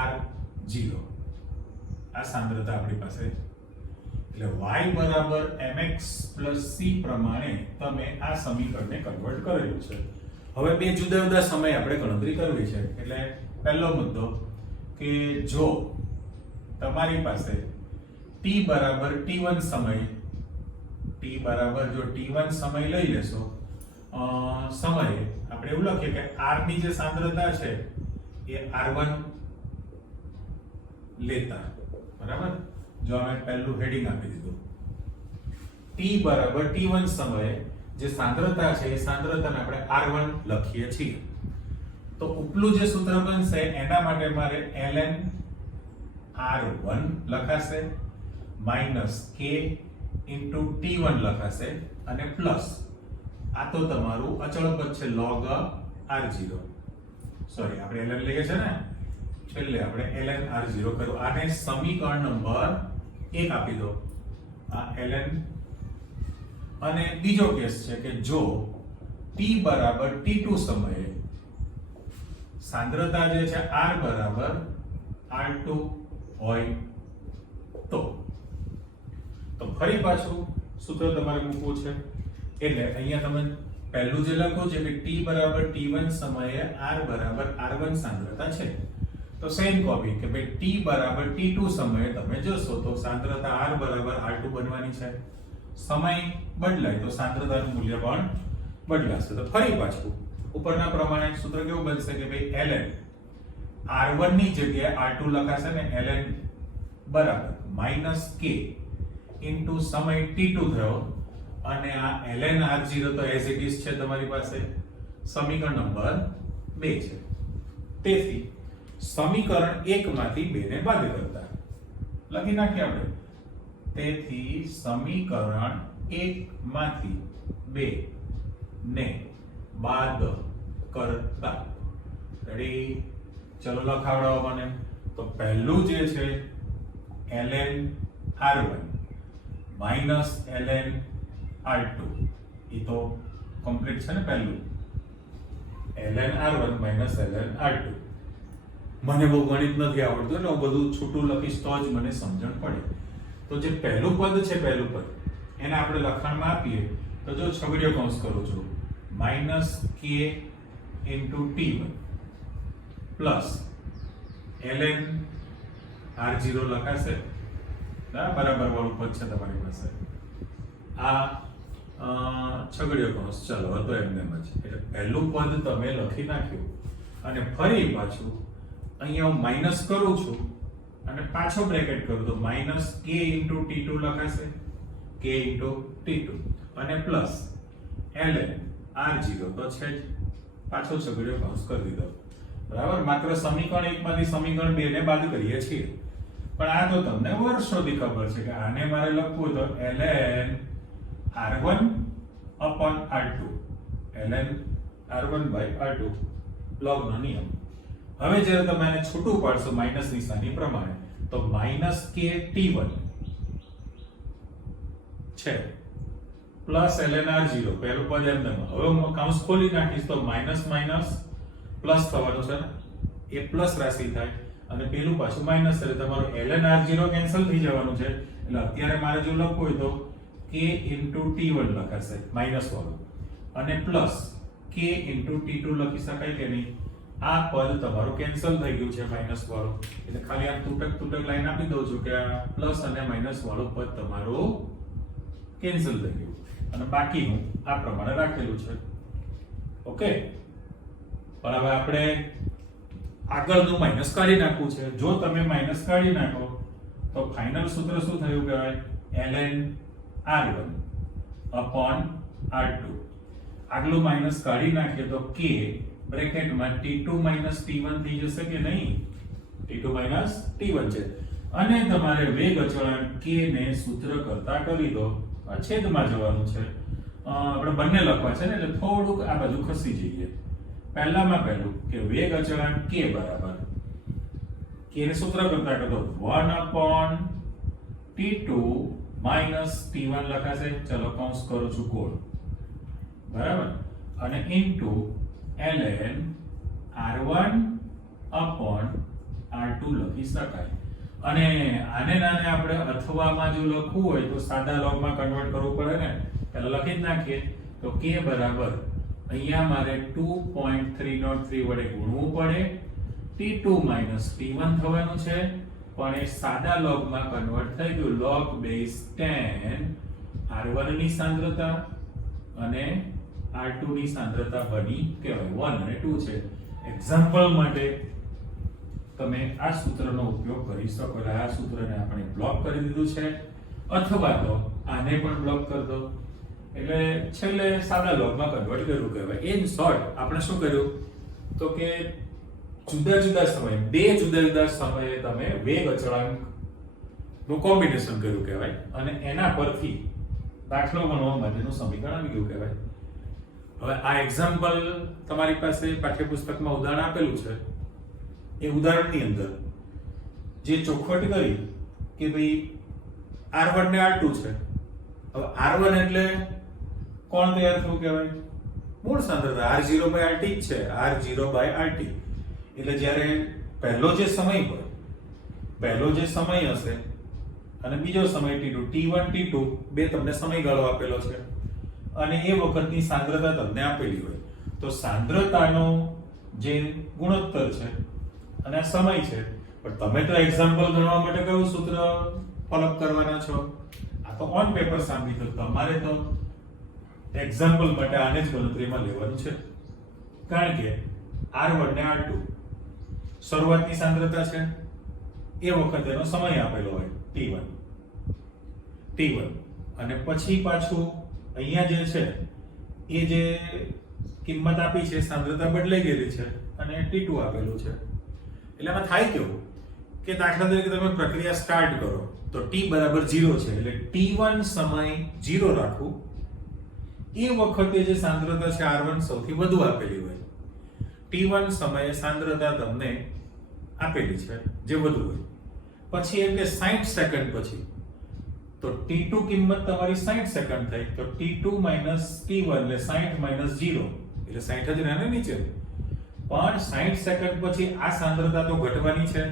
r0 આ સાંદ્રતા આપણી પાસે. એટલે y બરાબર mx c પ્રમાણે તમે આ સમીકરણને કન્વર્ટ કરેલું છે. હવે બે જુદા જુદા સમય આપણે ગણતરી કરવી છે. એટલે પહેલો મુદ્દો કે જો તમારી પાસે t બરાબર t1 સમય, t બરાબર જો t1 સમય લઈ લેશો સમયે આપણે એવું લખીએ કે r ની જે સાંદ્રતા છે એ r1 લેતા, બરાબર. જો અમે પહેલું હેડિંગ આપી દીધું, t બરાબર t1 સમયે જે સાંદ્રતા છે એ સાંદ્રતાને આપણે r1 લખીએ છીએ. તો ઉપલું જે સૂત્ર બનશે એના માટે મારે ln r1 લખાશે -k * t1 લખાશે અને પ્લસ આ તો તમારું અચળ પદ છે log r0. સોરી, આપણે ln લઈએ છે ને, છેલ્લે આપણે ln r0 કર્યું. આને સમીકરણ નંબર 1 આપી દો, આ ln. અને બીજો કેસ છે કે જો t બરાબર t2 સમયે સાંદ્રતા જે છે r બરાબર r2 હોય તો ફરી પાછું સૂત્ર તમારે મૂકવું છે. એટલે અહીંયા તમે પહેલું જે લખો છે કે t બરાબર t1 સમયે r બરાબર r1 સાંદ્રતા છે. તો સેમ કોપી કે ભાઈ t બરાબર t2 સમયે તમે જોશો તો સાંદ્રતા r બરાબર r2 બનવાની છે. સમય બદલાય તો સાંદ્રતાનું મૂલ્ય પણ બદલાશે. તો ફરી પાછું ઉપરના પ્રમાણે સૂત્ર કેવું બનશે કે ભાઈ ln r1 ની જગ્યાએ r2 લખાશે ને ln બરાબર -k * સમય t2 થયો અને આ ln r0 તો એઝ ઇટ ઇઝ છે તમારી પાસે, સમીકરણ નંબર 2 છે. તેથી સમીકરણ 1 માંથી 2 ને બાદ કરતા લખી નાખીએ આપણે. તેથી સમીકરણ 1 માંથી 2 ને બાદ કરતા, રેડી, ચલો લખાવડાવો મને. તો પહેલું જે છે ln r1 ln r2, એ તો કમ્પ્લીટ છે ને પહેલું, ln r1 ln r2. મને બહુ ગણિત નથી આવડતું એટલે હું બધું છૂટું લખીશ તો જ મને સમજણ પડે. તો જે પહેલું પદ છે, પહેલું પદ એને આપણે લખાણમાં આપીએ તો જો છગડીયો કૌંસ કરું છું -k * t1 plus ln r0 લખાશે, બરાબર વાળું પદ છે તમારી પાસે. આ છગડીયો કૌંસ, ચલો હતો એમને જ. એટલે પહેલું પદ તમે લખી નાખ્યું અને ફરી પાછું અહીંયા હું માઈનસ કરું છું અને પાછો બ્રેકેટ કરું તો -k * t2 લખાશે, k * t2 અને પ્લસ ln r0 તો છે જ, પાછો છગડીયો કૌંસ કરી દીધો, બરાબર. માત્ર સમીકરણ 1 માંથી સમીકરણ 2 ને બાદ કરીએ છીએ. પણ આ તો તમને વર્ષોથી ખબર છે કે આને મારે લખવું તો ln r1 / r2 ln r1/r2 log નો નિયમ. હવે જ્યારે તમે આને છૂટું પાડશો માઈનસ નિશાની પ્રમાણે તો -k t1 છે પ્લસ ln r0 પહેલું પદ એમ. હવે હું કૌંસ ખોલી નાખીશ તો માઈનસ માઈનસ પ્લસ થવાનું છે ને, એ પ્લસ રાશિ થાય અને પેલું પાછું માઇનસ એટલે તમારું ln r0 કેન્સલ થઈ જવાનું છે. એટલે અત્યારે મારે જો લખવું હોય તો k * t1 લખાશે માઇનસ વાળું અને પ્લસ k * t2 લખી શકાય કે નહીં? આ પદ તમારું કેન્સલ થઈ ગયું છે માઇનસ વાળું, એટલે ખાલી આ તૂટક લાઈન આપી દઉં છું કે આ પ્લસ અને માઇનસ વાળું પદ તમારું કેન્સલ થઈ ગયું અને બાકીનું આ પ્રમાણે રાખેલું છે. ઓકે, પણ હવે આપણે આગળનું માઇનસ કાઢી નાખવું છે. જો તમે માઇનસ કાઢી નાખો તો ફાઇનલ સૂત્ર શું થયું કહેવાય? ln r1 upon r2. આગલું માઇનસ કાઢી નાખીએ તો k બ્રેકેટમાં t2 t1 થઈ જશે કે નહીં? t2 t1 છે અને તમારે વેગ અચળાંક k ને સૂત્ર કરતા કરી દો. આ છેદમાં જવાનું છે, આપણે બંને લખવા છે ને એટલે થોડુંક આ બાજુ ખસી જઈએ. પહેલામાં પહેલું કે વેગ અચળાંક k બરાબર k ને સૂત્ર કરતા કરો 1 upon t2 t1 લખાશે. ચલો કૌંસ કરું છું ગોળ, બરાબર, અને into ln r1 upon r2 લખી શકાય. અને આને નાને આપણે અથવામાં જો લખવું હોય તો સાદા લોગમાં કન્વર્ટ કરવું પડે ને, પહેલા લખી જ નાખીએ તો k બરાબર અહીંયા મારે 2.303 વડે ગુણવું પડે, t2 t1 થવાનું છે, પણ એ સાદા લોગમાં કન્વર્ટ થઈ ગયું. log બેઝ 10 r1 ની સાંદ્રતા અને r2 ની સાંદ્રતા બની કહેવાય 1 અને 2 છે. એક્ઝામ્પલ માટે તમે આ સૂત્રનો ઉપયોગ કરી શકો. એટલે આ સૂત્રને આપણે બ્લોક કરી દીધું છે, અથવા તો આને પણ બ્લોક કરી દો. એટલે છેલ્લે સાદા લોગમાં કન્વર્ટ કર્યું કહેવાય. ઇન શોર્ટ આપણે શું કર્યું તો કે જુદા જુદા સમયે બે જુદા જુદા સમયે તમે વેગ અચળાંક નું કોમ્બિનેશન કર્યું કહેવાય અને એના પરથી દાખલો ગણવા માટેનું સમીકરણ આવી ગયું કહેવાય. હવે આ એક્ઝામ્પલ તમારી પાસે પાઠ્યપુસ્તકમાં ઉદાહરણ આપેલું છે. એ ઉદાહરણની અંદર જે ચોખવટ કરી કે ભાઈ r1 ને r2 છે. હવે r1 એટલે કોણ તૈયાર થયું કહેવાય? મૂળ સાંદ્રતા r0/rt જ છે, r0/rt. એટલે જ્યારે પહેલો જે સમય હોય, પહેલો જે સમય હશે અને બીજો સમય t1 t2 બે તમને સમયગાળો આપેલો છે અને એ વખતની સાંદ્રતા તમને આપેલી હોય તો સાંદ્રતાનો જે ગુણોત્તર છે અને આ સમય છે. પણ તમે તો એક્ઝામ્પલ ગણવા માટે કયું સૂત્ર ફોલો કરવાના છો? આ તો ઓન પેપર સાંભળી તો તમારે તો એક્ઝામ્પલ માટે આને જ ગણતરીમાં લેવાનું છે. કારણ કે r1 ને r2 શરૂઆતની સાંદ્રતા છે, એ વખતેનો સમય આપેલો હોય t1 અને પછી પાછું અહીંયા જે છે એ જે કિંમત આપી છે સાંદ્રતા બદલાઈ ગયેલી છે અને t2 આપેલું છે. એટલે આમાં થાય કેવું કે દાખલા તરીકે તમે પ્રક્રિયા સ્ટાર્ટ કરો તો t બરાબર 0 છે એટલે t1 સમય 0 રાખવું. એ વખતે જે સાંદ્રતા છે r1 સૌથી વધુ આપેલી હોય, t1 સમયે સાંદ્રતા તમને આપેલી છે જે વધુ હોય. પછી એમ કે 60 સેકન્ડ પછી તો t2 કિંમત તમારી 60 સેકન્ડ થઈ તો t2 t1 એટલે 60 0 એટલે 60 જ રહે નીચે. પણ 60 સેકન્ડ પછી આ સાંદ્રતા તો ઘટવાની છે,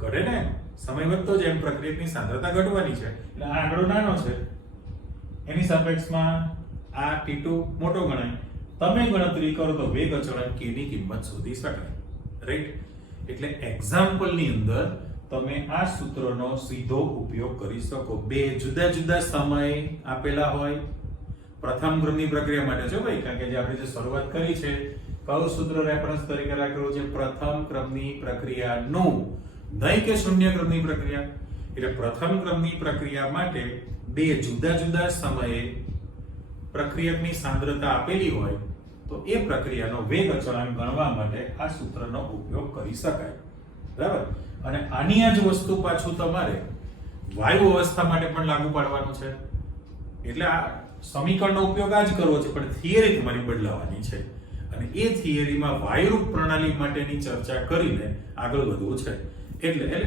ઘટે ને, સમય વધતો જાય એમ પ્રક્રિયાની સાંદ્રતા ઘટવાની છે. એટલે આ આંકડો નાનો છે, એની સાપેક્ષમાં આ t2 મોટો ગણાય. તમે ગણતરી કરો તો વેગ અચળાંક k ની કિંમત શોધી શકાય, રાઈટ? એટલે એક્ઝામ્પલ ની અંદર તમે આ સૂત્રનો સીધો ઉપયોગ કરી શકો. બે જુદા જુદા સમય આપેલા હોય, પ્રથમ ક્રમની પ્રક્રિયા માટે છે ભાઈ, કારણ કે જે આપણે જે શરૂઆત કરી છે કયું સૂત્ર રેફરન્સ તરીકે રાખેલું છે? પ્રથમ ક્રમની પ્રક્રિયાનું, નહીં કે શૂન્ય ક્રમની પ્રક્રિયા. એટલે પ્રથમ ક્રમની પ્રક્રિયા માટે બે જુદા જુદા સમયે પ્રક્રિયકની સાંદ્રતા આપેલી હોય તો એ પ્રક્રિયાનો વેગ અચળાંક ગણવા માટે આ સૂત્રનો ઉપયોગ કરી શકાય, બરાબર? અને આની આ જ વસ્તુ પાછું તમારે વાયુ અવસ્થા માટે પણ લાગુ પાડવાનું છે. એટલે આ સમીકરણનો ઉપયોગ આ જ કરવો છે, પણ થિયરી તમારી બદલાવાની છે અને એ થિયરીમાં વાયુરૂપ પ્રણાલી માટેની ચર્ચા કરીને આગળ વધવું છે. એટલે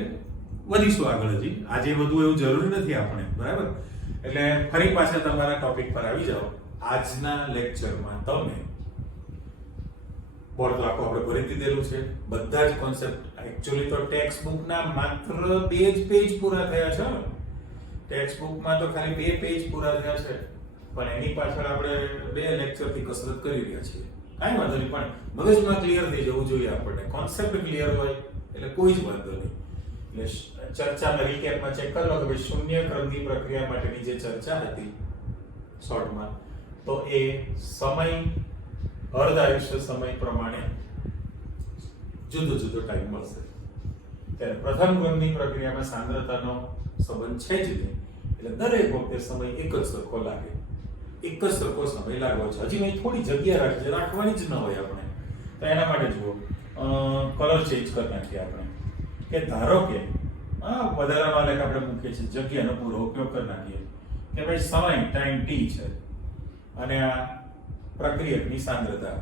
વધીશું આગળ. હજી આજે વધુ એવું જરૂરી નથી આપણે, બરાબર? એટલે ફરી પાછા તમારા ટોપિક પર આવી જાઓ. આજના લેક્ચરમાં તમે બોર્ડ તો આખું આપણે ભરી દીધેલું છે, બધા જ કોન્સેપ્ટ. એકચ્યુઅલી તો ટેક્સ્ટ બુકના માત્ર 2 જ પેજ પૂરા થયા છે. ટેક્સ્ટ બુકમાં તો ખાલી 2 પેજ પૂરા થયા છે, પણ એની પાછળ આપણે 2 લેક્ચરથી કસરત કરી રહ્યા છીએ. કાંઈ વાંધો નહીં, પણ મગજમાં ક્લિયર થઈ જવું જોઈએ આપણને. કોન્સેપ્ટ ક્લિયર હોય એટલે કોઈ જ વાંધો નહીં. એટલે ચર્ચામાં રીકેપમાં ચેક કરી લો કે ભાઈ શૂન્ય ક્રમની પ્રક્રિયા માટેની જે ચર્ચા હતી શોર્ટમાં, તો એ સમય અર્ધ આયુષ્ય સમય પ્રમાણે જુદો જુદો ટાઈમ મળશે. ત્યારે પ્રથમ ક્રમની પ્રક્રિયામાં સાંદ્રતાનો સંબંધ છે જ નહીં, એટલે દરેક વખતે સમય એક જ સરખો લાગે, એક જ સરખો સમય લાગવો છે. હજી મેં થોડી જગ્યા રાખવાની જ ન હોય આપણે, તો એના માટે જુઓ કલર ચેન્જ કરી નાખીએ આપણે. કે ધારો કે વધારાનો આલેખ આપણે મૂકીએ છીએ, જગ્યાનો પૂરો ઉપયોગ કરી નાખીએ કે ભાઈ સમય ટાઈમ t છે અને આ પ્રક્રિયકની સાંદ્રતા.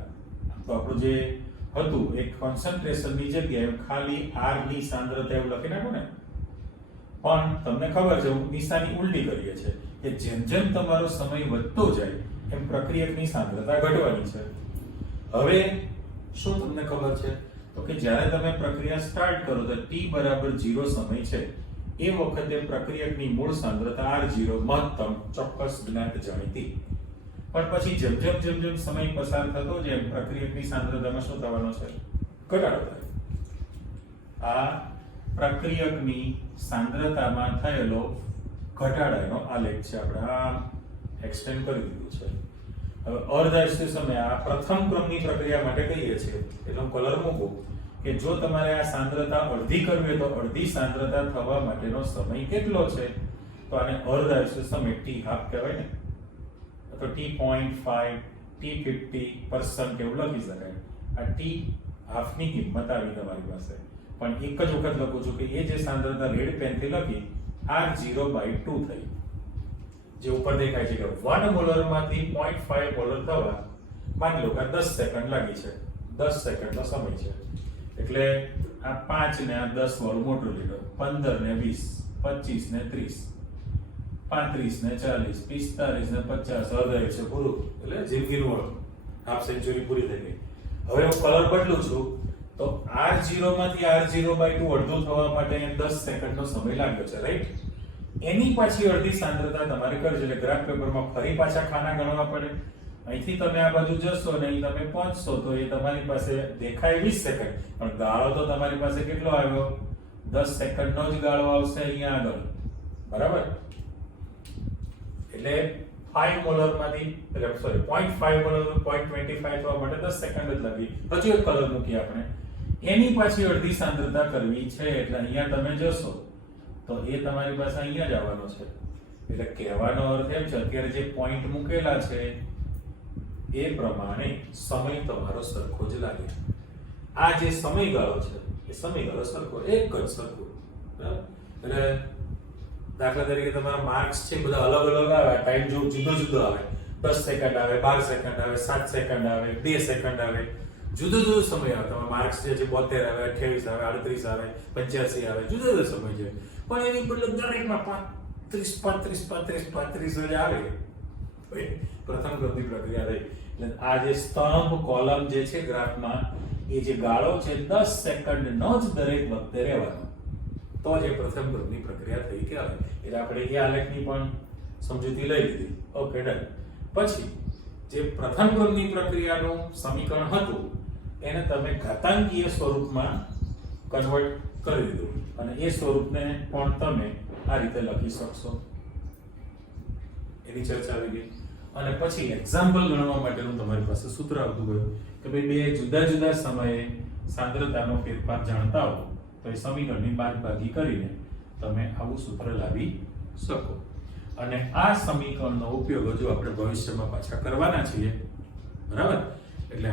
તો આપણું જે હતું એક કોન્સન્ટ્રેશનની જગ્યાએ ખાલી r ની સાંદ્રતા એવું લખી નાખો ને. પણ તમને ખબર છે નિશાની ઉલટી કરીએ છે કે જેમ જેમ તમારો સમય વધતો જાય એમ પ્રક્રિયકની સાંદ્રતા ઘટવાની છે. હવે શું તમને ખબર છે? તો કે જ્યારે તમે પ્રક્રિયા સ્ટાર્ટ કરો તો t બરાબર 0 સમય છે એ વખતે પ્રક્રિયકની મૂળ સાંદ્રતા r0 મહત્તમ ચોક્કસ જ્ઞાત જાણીતી. પણ પછી જેમ જેમ સમય પસાર થતો જાય એમ પ્રક્રિયકની સાંદ્રતામાં શું થવાનો છે? ઘટાડો થાય. આ પ્રક્રિયકની સાંદ્રતામાં થયેલો ઘટાડાનો આલેખ છે. આપણે આ એક્સટેન્ડ કરી દીધું છે. હવે અર્ધ આયુષ્ય સમય આ પ્રથમ ક્રમની પ્રક્રિયા માટે કહીએ છીએ, એટલે હું કલર મૂકું કે જો તમારે આ સાંદ્રતા અડધી કરવી હોય તો અડધી સાંદ્રતા થવા માટેનો સમય કેટલો છે? તો આને અર્ધ આયુષ્ય સમય t હાફ કહેવાય ને, તો t.5 t50% કેવું લખી શકાય. આ t હાફ ની કિંમત આવી તમારી પાસે, પણ એક જ વખત લખું છું કે એ જે સાંદ્રતા રેડ પેનથી લખી r0/2 થઈ. જે ઉપર દેખાય છે કે 1 મોલર માંથી 0.5 મોલર થવા માની લો કે 10 સેકન્ડ લાગી છે. 10 સેકન્ડનો સમય છે, એટલે આ 5 ને આ 10 વાળું મોટું લીધો, 15 ને 20, 25 ને 30, 35 ને 40, 45 ને 50, અર્ધ આયુષ્ય પૂરું. એટલે જિંદગીનું હાફ સેન્ચુરી પૂરી થઈ ગઈ. હવે હું કલર બદલું છું તો r0 માંથી r0/2 અડધું થવા માટે 10 સેકન્ડનો સમય લાગ્યો છે, રાઈટ? એની પાછી અડધી સાંદ્રતા તમારે કરજો, એટલે ગ્રાફ પેપરમાં ફરી પાછા ખાના ગણવા પડે. અહીંથી તમે આ બાજુ જશો ને અહીં તમે પહોંચશો તો એ તમારી પાસે દેખાય 20 સેકન્ડ, પણ ગાળો તો તમારી પાસે કેટલો આવ્યો? 10 સેકન્ડનો જ ગાળો આવશે અહીંયા આગળ, બરાબર? એટલે 5 મોલર માંથી સોરી 0.5 મોલર 0.25 થવા માટે 10 સેકન્ડ જ લાગી. હજુ એક કલર મૂકી આપણે. એની પાછી અડધી સાંદ્રતા કરવી છે, એટલે અહીંયા તમે જશો તો એ તમારી પાસે અહીંયા જ આવવાનો છે. એટલે કહેવાનો અર્થ એમ છે અત્યારે જે પોઈન્ટ મૂકેલા છે એ પ્રમાણે સમય તમારો સરખો જ લાગે. આ જે સમયગાળો છે એ સમયગાળો સરખો, એક જ સરખો, બરાબર? એટલે દાખલા તરીકે તમારા માર્ક્સ છે બધા અલગ અલગ આવે, ટાઈમ જો જુદો જુદો આવે, 10 સેકન્ડ આવે, 12 સેકન્ડ આવે, 7 સેકન્ડ આવે, 2 સેકન્ડ આવે, જુદો જુદો સમય આવે. તમારા માર્ક્સ જે છે 72 આવે, 28 આવે, 38 આવે, 85 આવે, જુદો જુદો સમય છે. પણ એની બદલે દરેકમાં 35 જ આવે. પ્રથમ ક્રમની પ્રક્રિયા રહી. એટલે આ જે સ્તંભ કોલમ જે છે ગ્રાફમાં, એ જે ગાળો છે 10 સેકન્ડનો જ દરેક વખતે રહેવાનો, તો જે પ્રથમ ક્રમની પ્રક્રિયા થઈ કહેવાય. એટલે આપણે એ આલેખની પણ સમજૂતી લઈ લીધી. Okay, done. પછી જે પ્રથમ ક્રમની પ્રક્રિયાનું સમીકરણ હતું એને તમે ઘાતાંકીય સ્વરૂપમાં કન્વર્ટ કરી દીધું અને એ સ્વરૂપને પણ તમે આ રીતે લખી શકશો. એની ચર્ચા આવી ગઈ. અને પછી એક્ઝામ્પલ ગણવા માટેનું તમારી પાસે સૂત્ર આવતું ગયું કે ભાઈ બે જુદા જુદા સમયે સાંદ્રતાનો ફેરફાર જાણતા હો તો એ સમીકરણની બાદબાકી કરીને તમે આવું સૂત્ર લાવી શકો. અને આ સમીકરણનો ઉપયોગ હજુ આપણે ભવિષ્યમાં પાછા કરવાના છીએ, બરાબર? એટલે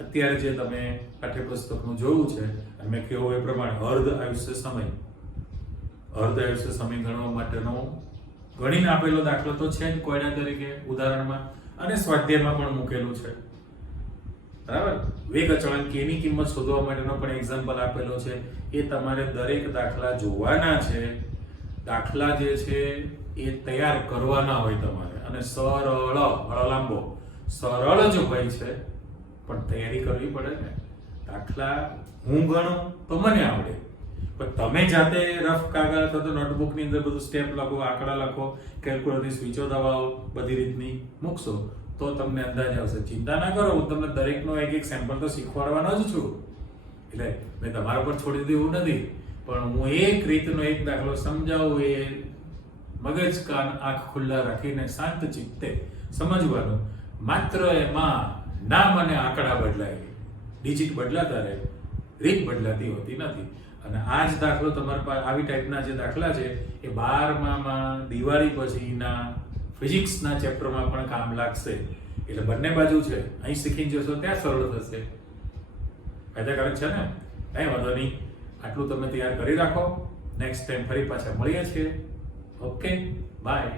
અત્યારે જે તમે પાઠ્યપુસ્તકનું જોયું છે અને મેં કહ્યું એ પ્રમાણે અર્ધ આયુષ્ય સમય ગણવા માટેનો ગણીને આપેલો દાખલો તો છે જ કોયડા તરીકે ઉદાહરણમાં, અને સ્વાધ્યાયમાં પણ મૂકેલું છે, બરાબર? વેગ અચળાંક k ની કિંમત શોધવા માટેનો પણ એક્ઝામ્પલ આપેલો છે. એ તમારે દરેક દાખલા જોવાના છે. દાખલા જે છે એ તૈયાર કરવાના હોય તમારે, અને સરળ લાંબો સરળ જ હોય છે, પણ તૈયારી કરવી પડે ને. દાખલા હું ગણું તો મને આવડે, પણ તમે જાતે રફ કાગળ અથવા તો નોટબુકની અંદર બધું સ્ટેપ લખો, આંકડા લખો, કેલ્ક્યુલેટરની સ્વિચો દબાવો, બધી રીતની મૂકશો તો તમને અંદાજ આવશે. ચિંતા ના કરો, હું તમને દરેકનો એક એક સેમ્પલ તો શીખવાડવાનો જ છું. એટલે મેં તમારા પર છોડી દીધું એવું નથી, પણ હું એક રીતનો એક દાખલો સમજાવું, એ મગજ કાન આંખ ખુલ્લા રાખીને શાંત ચિત્તે સમજવાનું. માત્ર એમાં નામ અને આંકડા બદલાય, ડિજિટ બદલાતા રહે, રીત બદલાતી હોતી નથી. અને આ જ દાખલો તમારા પાસે આવી ટાઈપના જે દાખલા છે એ 12માં દિવાળી પછીના ફિઝિક્સના ચેપ્ટરમાં પણ કામ લાગશે. એટલે બંને બાજુ છે, અહીં શીખીને જશો ત્યાં સરળ થશે. ફાયદાકારક છે ને? કઈ વાંધો નહીં, આટલું તમે તૈયાર કરી રાખો. નેક્સ્ટ ટાઈમ ફરી પાછા મળીએ છીએ. Okay, by.